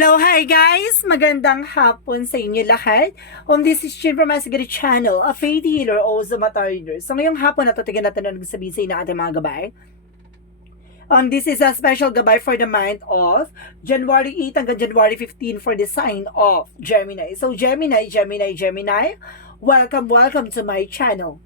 Hello, hi guys! Magandang hapon sa inyo lahat. This is Chin from Asagari Channel, a faith healer o Zamatar reader. So ngayong hapon natutigan natin ang nagsasabi sa inyo ng ating mga gabay. This is a special gabay for the month of January 8 hanggang January 15 for the sign of Gemini. So Gemini, welcome to my channel.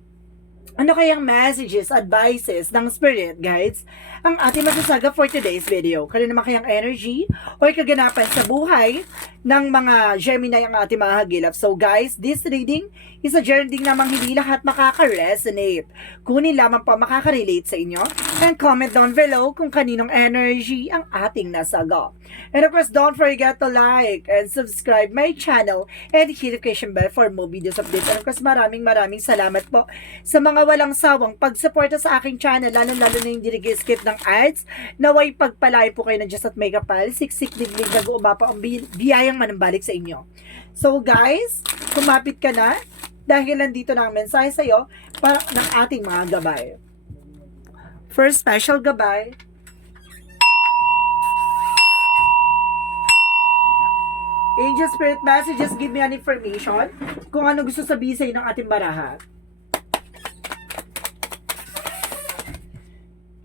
Ano kayang messages, advices ng spirit guides ang ating masasaga for today's video? Kano naman kayang energy o kaganapan sa buhay ng mga Gemini ang ating mga hagilap? So guys, this reading is a journey namang hindi lahat makaka-resonate. Kunin lamang pa makaka-relate sa inyo and comment down below kung kaninong energy ang ating nasaga. And of course, don't forget to like and subscribe my channel and hit the notification bell for more videos updates. And of course, maraming salamat po sa mga walang sawang pagsuporta sa aking channel, lalo na yung hindi skip ng ads. Naway pagpalain po kayo ng Diyos at may kapal, siksik diglig nag-uumapa ang biyayang manambalik sa inyo. So guys, kumapit ka na dahil nandito na ang mensahe sa iyo para ng ating mga gabay. First special gabay. Angel Spirit Messages, give me an information kung ano gusto sabihin sa inyo ng ating baraha.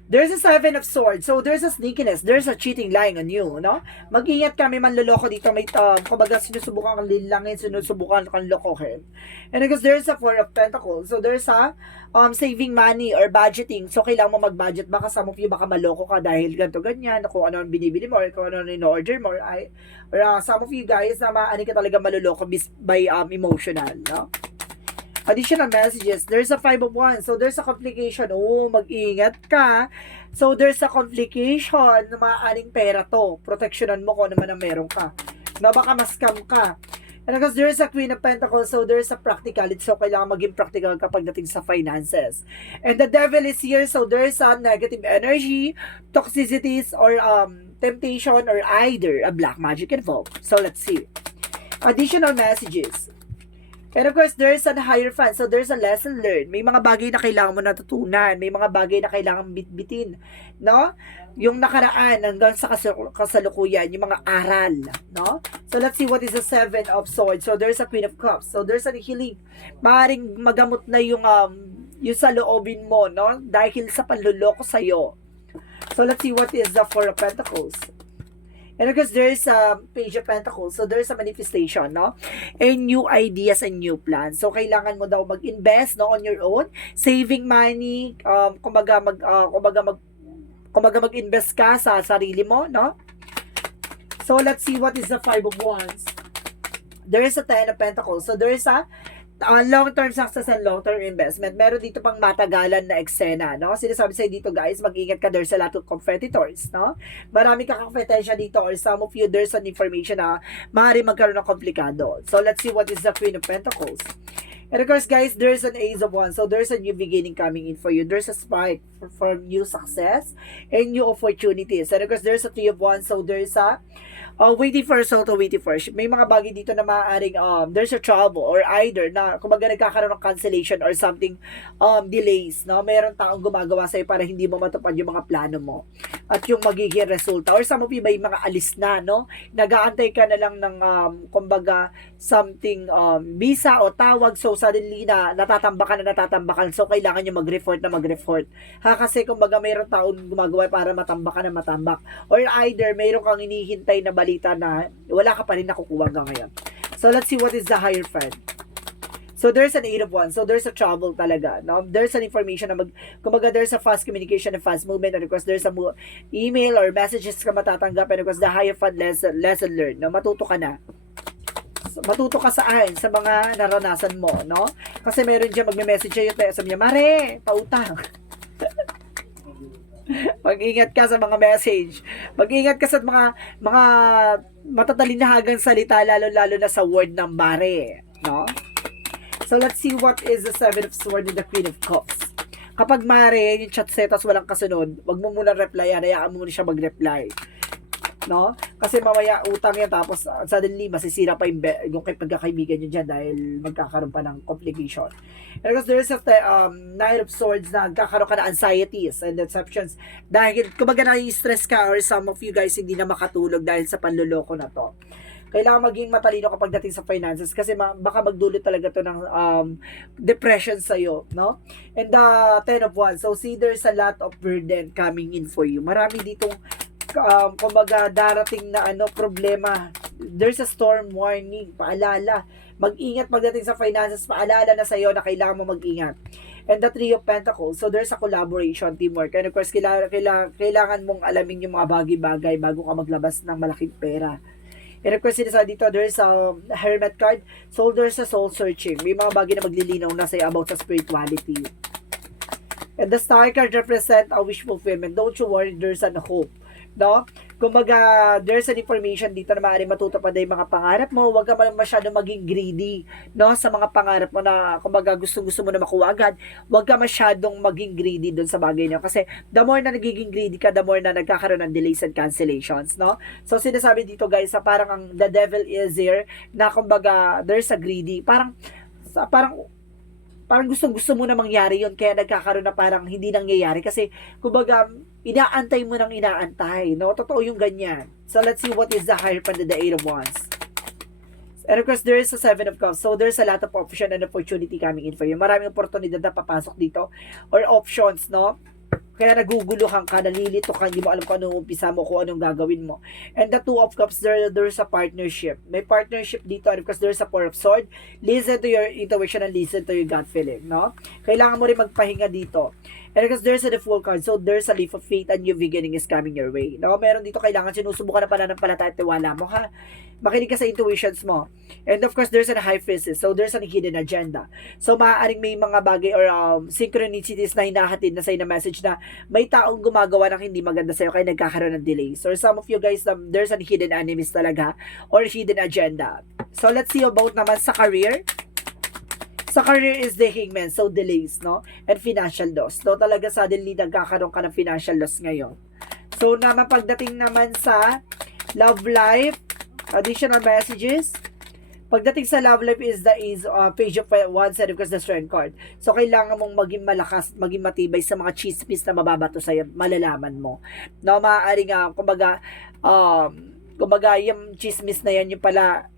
There's a 7 of swords. So, there's a sneakiness. There's a cheating lying on you, no? Mag-ingat kami manloloko dito. May, kumbaga, sinusubukan kang linlangin, sinusubukan kang lokohin. And because there's a 4 of pentacles. So, there's a saving money or budgeting. So, kailangan mo mag-budget. Baka some of you, baka maloko ka dahil ganito, ganyan, kung ano ang binibili mo, or kung ano ang in-order mo, or some of you guys na maaani ka talaga maloloko by emotional, no? Additional messages, there's a 5 of wands. So, there's a complication. Oh, mag-ingat ka. So, there's a complication na maaaring pera to. Proteksyonan mo kung ano man ang meron ka. Na baka ma-scam ka. And because there's a Queen of Pentacles, so there's a practicality. So, kailangan maging practical kapag dating sa finances. And the devil is here. So, there's a negative energy, toxicities, or temptation, or either a black magic involved. So, let's see. Additional messages. And of course, there's a higher fan. So, there's a lesson learned. May mga bagay na kailangan mo natutunan. May mga bagay na kailangan bitbitin. No? Yung nakaraan hanggang sa kasalukuyan. Yung mga aral. No? So, let's see what is the 7 of swords. So, there's a Queen of Cups. So, there's a healing. Maaaring magamot na yung sa loobin mo. No? Dahil sa panluloko sa'yo. So, let's see what is the 4 of Pentacles. And because there's a Page of Pentacles, so there's a manifestation, no? And new ideas and new plans. So, kailangan mo daw mag-invest, no, on your own. Saving money, kumbaga mag-invest ka sa sarili mo, no? So, let's see what is the 5 of Wands. There is a 10 of Pentacles. So, there is a long-term success and long-term investment. Meron dito pang matagalan na eksena, no? Sinasabi sa'yo dito, guys, mag-ingat ka, there's a lot of competitors, no? Marami ka kompetensya dito, or some of you, there's an information na maaari magkaroon ng komplikado. So, let's see what is the Queen of Pentacles. And of course, guys, there's an Ace of Wands. So, there's a new beginning coming in for you. There's a spark for new success and new opportunities. And of course, there's a 3 of Wands. So, there's a waiting for a soul to waiting for. May mga bagay dito na maaaring there's a trouble or either na kumbaga nagkakaroon ng cancellation or something delays, no? Mayroon taong gumagawa sa'yo para hindi mo matupad yung mga plano mo at yung magiging resulta. Or some of you may mga alis na, no? Nag-aantay ka na lang ng kumbaga something visa o tawag. So suddenly na natatambakan. So kailangan nyo mag-report. Kasi kumbaga mayroon taong gumagawa para matambak. Or either mayroon kang hinihintay na balita na wala ka pa rin nakukuha hanggang ngayon. So, let's see what is the Hierophant. So, there's an 8 of Wands. So, there's a trouble talaga. No? There's an information na kumbaga, there's a fast communication and fast movement. And of course, there's a email or messages ka matatanggap. And of course, the Hierophant lesson learned. No? Matuto ka na. So, matuto ka saan? Sa mga naranasan mo. No? Kasi meron dyan magme-message sa'yo. Sabi niya, Mare, pautang. Mag-ingat ka sa mga message. Mag-ingat ka sa mga matatalinahagang salita, lalo na sa word ng mare, no? So, let's see what is the 7 of Swords and the Queen of Cups. Kapag mare, yung chat setas walang kasunod, wag mo muna reply, hayaan mo muna siya mag-reply. no? Kasi mamaya utang yan tapos suddenly masisira pa yung pagkakaibigan nyo dyan dahil magkakaroon pa ng complication. And because there is a Knight of Swords na nagkakaroon ka na anxieties and deceptions dahil kumbaga nai-stress ka or some of you guys hindi na makatulog dahil sa panloloko na to. Kailangan maging matalino kapag dating sa finances kasi baka magdulot talaga to ng depression sa'yo, no? And the 10 of Wands. So, see, there's a lot of burden coming in for you. Marami ditong kumbaga darating na problema. There's a storm warning, paalala. Mag-ingat pagdating sa finances, paalala na sa'yo na kailangan mo mag-ingat. And the Three of Pentacles, so there's a collaboration, teamwork. And of course, kailangan mong alamin yung mga bagay-bagay bago ka maglabas ng malaking pera. And of course, sinasabi dito, there's a Hermit card. So, there's a soul searching. May mga bagay na maglilinaw na sa'yo about sa spirituality. And the Star card represent a wish fulfillment. Don't you worry, there's an hope. No? Kumbaga, there's an information dito na maaaring matutupad na yung mga pangarap mo. Huwag ka masyadong maging greedy, no? Sa mga pangarap mo na, kumbaga, gusto mo na makuha agad. Huwag ka masyadong maging greedy dun sa bagay niyo. Kasi, the more na nagiging greedy ka, the more na nagkakaroon ng delays and cancellations, no? So, sinasabi dito, guys, sa parang the devil is here, na kumbaga, there's a greedy. Parang gustong-gusto mo na mangyari yon kaya nagkakaroon na parang hindi nangyayari kasi kumbaga inaantay mo nang inaantay, no? Totoo yung ganyan. So let's see what is the Hierophant and the Eight of Wands. And of course, there is a Seven of Cups. So there's a lot of option and opportunity coming in for you. Maraming oportunidad na papasok dito or options, no? Kaya naguguluhan ka, nalilito ka, hindi mo alam kung anong umpisa mo, kung anong gagawin mo. And the Two of Cups, there's a partnership. May partnership dito, and because there's a Four of Swords. Listen to your intuition and listen to your gut feeling, no? Kailangan mo rin magpahinga dito. And because there's a Fool card, so there's a leap of faith and new beginning is coming your way. No? Meron dito kailangan sinusubukan na pananampalataya at tiwala mo, ha? Makinig ka sa intuitions mo. And of course, there's a High Priestess. So, there's a hidden agenda. So, maaaring may mga bagay or synchronicities na hinahatid na sa'yo na message na may taong gumagawa ng hindi maganda sa'yo kaya nagkakaroon ng delays. Or some of you guys, there's a hidden enemies talaga or hidden agenda. So, let's see about naman sa career. Sa career is the Hangman. So, delays, no? And financial loss. So, talaga suddenly nagkakaroon ka ng financial loss ngayon. So, naman pagdating naman sa love life, additional messages. Pagdating sa love life is the Page of Wands and of course the Strength card. So, kailangan mong maging malakas, maging matibay sa mga chismis na mababato sa'yo, malalaman mo. No, maaaring kumbaga, yung chismis na yan, yung pala,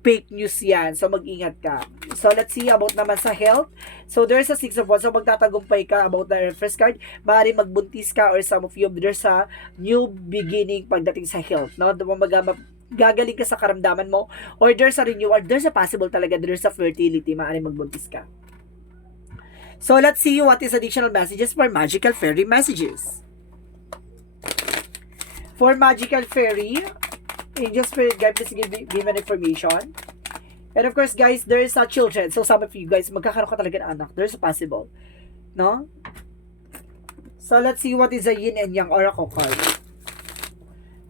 fake news yan. So, mag-ingat ka. So, let's see about naman sa health. So, there's a Six of Wands. So, magtatagumpay ka about the first card. Maaaring magbuntis ka or some of you, there's a new beginning pagdating sa health. No? Gagaling ka sa karamdaman mo or there's a renewal. There's a possible talaga. There's a fertility. Maaaring magbuntis ka. So, let's see what is additional messages for Magical Fairy messages. For Magical Fairy, Angel Spirit Guide, please give an information. And of course, guys, there is a children. So, some of you guys, magkakaroon ka talaga ng anak. There's a possible. No? So, let's see what is a Yin and Yang Oracle card.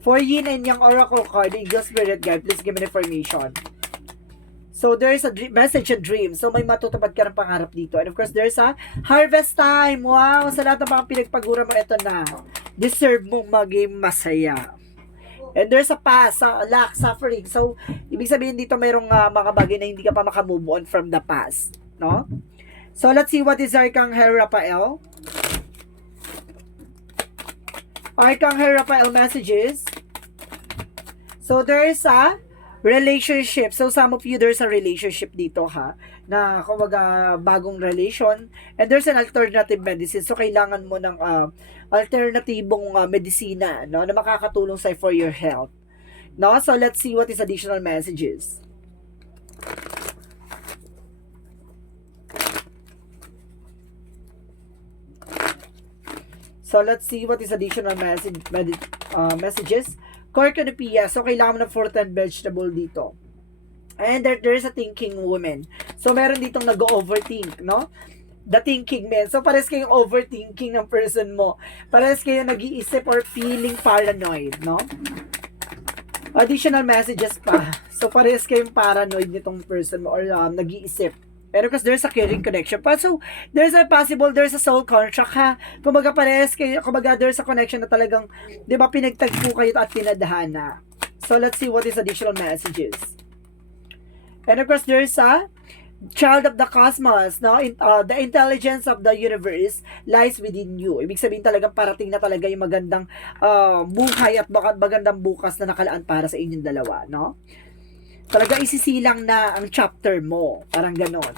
For Yin and Yang Oracle card, Angel Spirit Guide, please give an information. So, there is a message and dream. So, may matutupad ka ng pangarap dito. And of course, there's a harvest time. Wow! Sa lahat ng mga pinagpagura mo, ito na. Deserve mong maging masaya. And there's a past, lack, suffering. So, ibig sabihin dito mayroong mga bagay na hindi ka pa makamove on from the past. No? So, let's see what is Arcangel Raphael. Arcangel Raphael messages. So, there is a relationship. So, some of you, there's a relationship dito, ha? Na, kumbaga, bagong relation. And there's an alternative medicine. So, kailangan mo ng alternatibong medisina, no? Na makakatulong sa'yo for your health. No? So, let's see what is additional messages. So, let's see what is additional messages. Cornucopia. So, kailangan mo ng fruit and vegetable dito. And there is a thinking woman. So, meron ditong nag-overthink, no? The thinking man. So, pares kayong overthinking ng person mo. Pares kayong nag-iisip or feeling paranoid, no? Additional messages pa. So, pares kayong paranoid nitong person mo or nag-iisip. And of course, there's a caring connection pa. So, there's a soul contract ha. Kumbaga parehas kayo, kumbaga there's a connection na talagang, di ba, pinagtagpo kayo at tinadhana. So, let's see what is additional messages. And of course, there's a child of the cosmos, no? The intelligence of the universe lies within you. Ibig sabihin talagang parating na talaga yung magandang buhay at magandang bukas na nakalaan para sa inyong dalawa, no? Talaga isisilang na ang chapter mo. Parang ganon.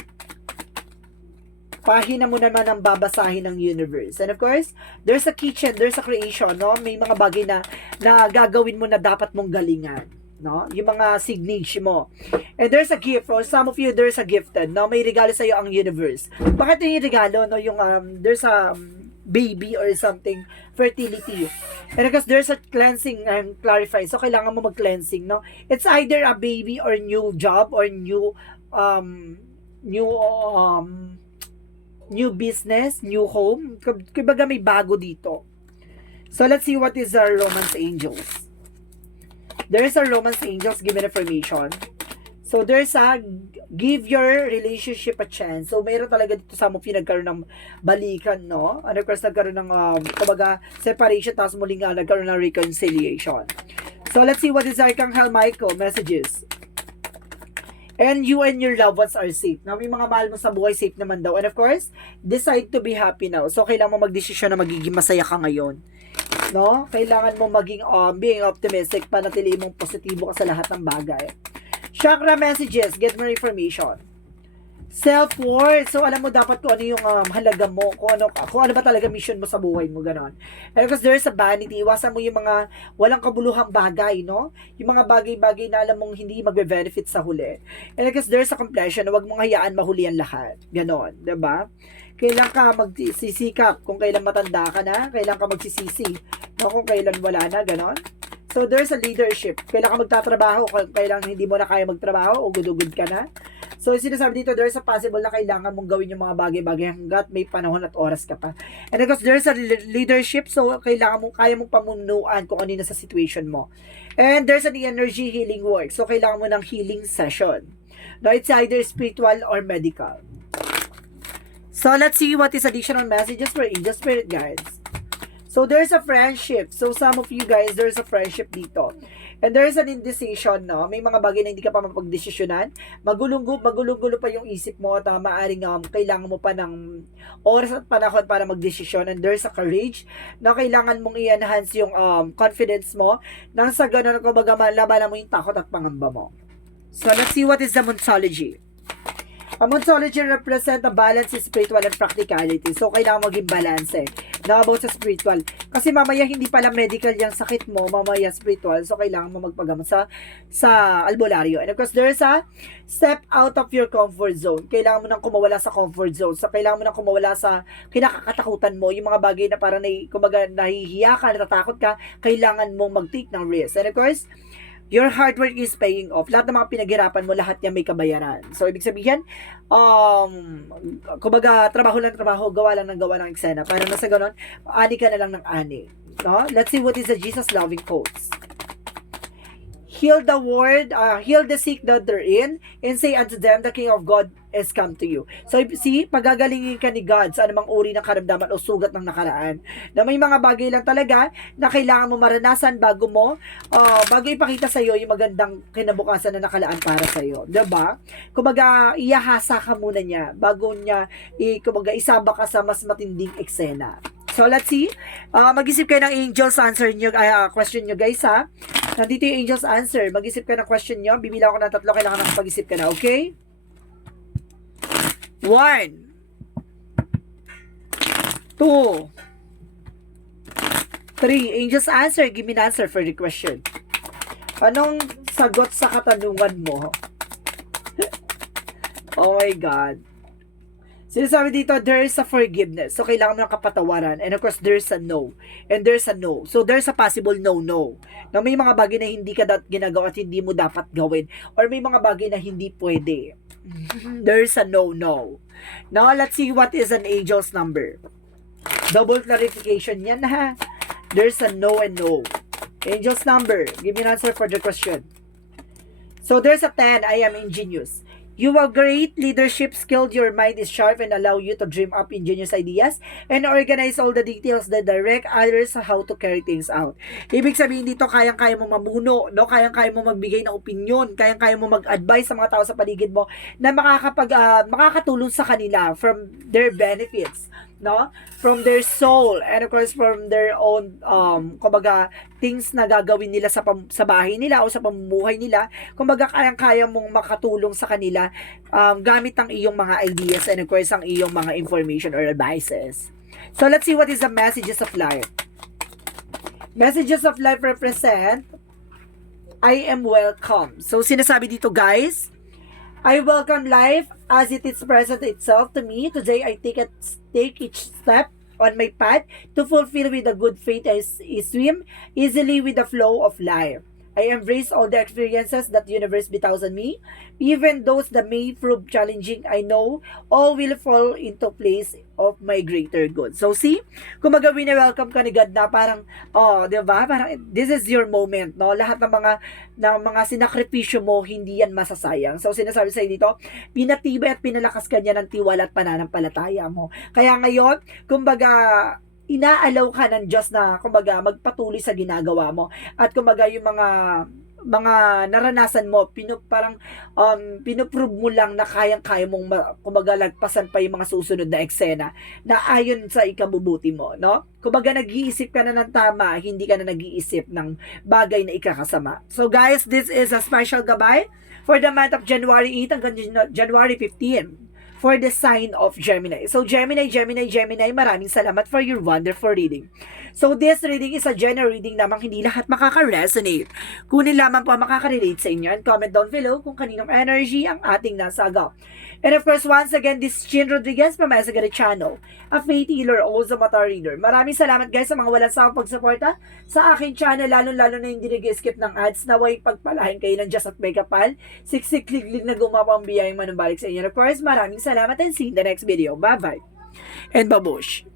Pahina mo naman ang babasahin ng universe. And of course, there's a kitchen, there's a creation, no? May mga bagay na gagawin mo na dapat mong galingan. No? Yung mga signage mo. And there's a gift. For some of you, there's a gifted. No? May regalo sa'yo ang universe. Bakit yung regalo? No? Yung, there's a baby or something. Fertility. And because there's a cleansing and clarify. So, kailangan mo mag-cleansing. No? It's either a baby or new job or new business, new home. Kumbaga may bago dito. So, let's see what is our romance angels. There's a romance angels, give me information. So, there's a give your relationship a chance. So, mayroon talaga dito sa mo nagkaroon ng balikan, no? And of course, nagkaroon ng, kumbaga, separation, tapos muling nagkaroon ng reconciliation. So, let's see what is Archangel Michael messages. And you and your loved ones are safe. Now, may mga mahal mo sa buhay, safe naman daw. And of course, decide to be happy now. So, kailangan mo magdesisyon na magiging masaya ka ngayon. No? Kailangan mo maging being optimistic, panatili mong positibo ka sa lahat ng bagay. Chakra messages, get more information. Self-worth. So, alam mo dapat kung ano yung halaga mo, kung ano ba talaga mission mo sa buhay mo, ganon. And because there's a vanity, iwasan mo yung mga walang kabuluhang bagay, no? Yung mga bagay-bagay na alam mong hindi magbe-benefit sa huli. And because there's a completion, huwag mong hayaan mahuli ang lahat. Ganon, diba? Kailan ka magsisikap kung kailan matanda ka na, kailan ka magsisisi, no? Kung kailan wala na, ganon. So, there's a leadership. Kailan ka magtatrabaho, kailan hindi mo na kaya magtrabaho, o ugod-ugod ka na. So, sinasabi dito, there's a possible na kailangan mong gawin yung mga bagay-bagay hanggat may panahon at oras ka pa. And because there's a leadership, so kailangan mong, kaya mong pamunuan kung ano na sa situation mo. And there's an energy healing work. So, kailangan mo ng healing session. No, it's either spiritual or medical. So, let's see what is additional messages for angel spirit guides. So, there's a friendship. So, some of you guys, there's a friendship dito. And there's an indecision, no? May mga bagay na hindi ka pa mapagdesisyonan. Magulo-gulo pa yung isip mo at maaring kailangan mo pa ng oras at panahon para magdesisyon. And there's a courage na kailangan mong i-enhance yung confidence mo nang sa ganun, kumbaga, malabanan mo yung takot at pangamba mo. So, let's see what is the Monsology. Ang Monsology represent a balance in spiritual and practicality. So, kailangan maging balance na about sa spiritual. Kasi mamaya hindi pala medical yung sakit mo, mamaya spiritual. So, kailangan mo magpagamot sa albularyo. And of course, there's a step out of your comfort zone. Kailangan mo nang kumawala sa comfort zone. So, kailangan mo nang kumawala sa kinakatakutan mo. Yung mga bagay na parang kumbaga, nahihiya ka, natatakot ka, kailangan mong mag-take ng risk. And of course, your hard work is paying off. Lahat ng mga pinaghirapan mo, lahat yan may kabayaran. So, ibig sabihin, kumbaga, trabaho lang trabaho, gawa lang ng gawa ng eksena. Para nasa ganon, ani ka na lang ng ani. No? Let's see what is the Jesus loving quotes. Heal the word, heal the sick that they're in, and say unto them, the King of God is come to you. So, see, pagagalingin ka ni God sa anumang uri ng karamdaman o sugat ng nakaraan. Na may mga bagay lang talaga na kailangan mo maranasan bago ipakita sa iyo yung magandang kinabukasan na nakalaan para sa iyo. Diba? Kumbaga, iyahasa ka muna niya bago niya, kumbaga, isaba ka sa mas matinding eksena. So, let's see. Mag-isip kayo ng angels answer nyo, question nyo, guys, ha? Nandito yung angels answer. Mag-isip kayo ng question nyo. Bibilang ko ng 3. Kailangan ng pag-isip ka na, okay? 1 2 3. Angels answer. Give me an answer for the question. Anong sagot sa katanungan mo? Oh my God. Sinasabi dito, there is a forgiveness. So, kailangan mo ng kapatawaran. And of course, there's a no. And there's a no. So, there's a possible no. Na may mga bagay na hindi ka ginagawa at hindi mo dapat gawin. Or may mga bagay na hindi pwede. There's a no. Now, let's see what is an angel's number. Double clarification yan, ha? There's a no and no. Angel's number. Give me an answer for the question. So, there's a 10. I am ingenious. You have great leadership skill. Your mind is sharp and allow you to dream up ingenious ideas and organize all the details that direct others sa how to carry things out. Ibig sabihin dito, kayang-kaya mo mamuno, no? Kayang-kaya mo magbigay ng opinion, kayang-kaya mo mag-advise sa mga tao sa paligid mo na makakatulong sa kanila from their benefits, no? From their soul and of course from their own kumbaga things na gagawin nila sa bahay nila o sa pamumuhay nila. Kumbaga kayang-kaya mong makatulong sa kanila gamit ang iyong mga ideas and of course ang iyong mga information or advices. So let's see what is the messages of life. Messages of life represent I am welcome. So sinasabi dito guys, I welcome life as it is present itself to me. Today, I take each step on my path to fulfill with a good faith as I swim easily with the flow of life. I embrace all the experiences that the universe bestows on me. Even those that may prove challenging, I know all will fall into place of my greater good. So see, kumbaga wini-welcome ka ni God na parang, di ba? Parang this is your moment, no? Lahat ng mga sinakripisyo mo, hindi yan masasayang. So sinasabi sa dito, pinatibay at pinalakas ka niya ng tiwala at pananampalataya mo. Kaya ngayon, kumbaga, inaalaw ka ng Diyos na kumbaga magpatuloy sa ginagawa mo at kumbaga yung mga naranasan mo pinoprove mo lang na kayang-kaya mong kumbaga lagpasan pa yung mga susunod na eksena na ayon sa ikabubuti mo, no? Kumbaga nag-iisip ka na ng tama, hindi ka na nag-iisip ng bagay na ikakasama. So guys, this is a special gabay for the month of January 8 hanggang January 15 for the sign of Gemini. So Gemini, maraming salamat for your wonderful reading. So this reading is a general reading namang hindi lahat makaka-resonate. Kunin lamang po ang makaka-relate sa inyo and comment down below kung kaninong energy ang ating nasagaw. And of course, once again, this is Chin Rodriguez from Masagari Channel, a faith healer, also mata reader. Maraming salamat guys sa mga walang sawang pagsuporta sa aking channel, lalo-lalo na hindi nag-skip ng ads. Naway pagpalahin kayo ng Diyos at may kapal. Siksik-liglig na gumapang biyayang manumbalik sa inyo. And of course, maraming salamat and see you in the next video. Bye-bye. And babush.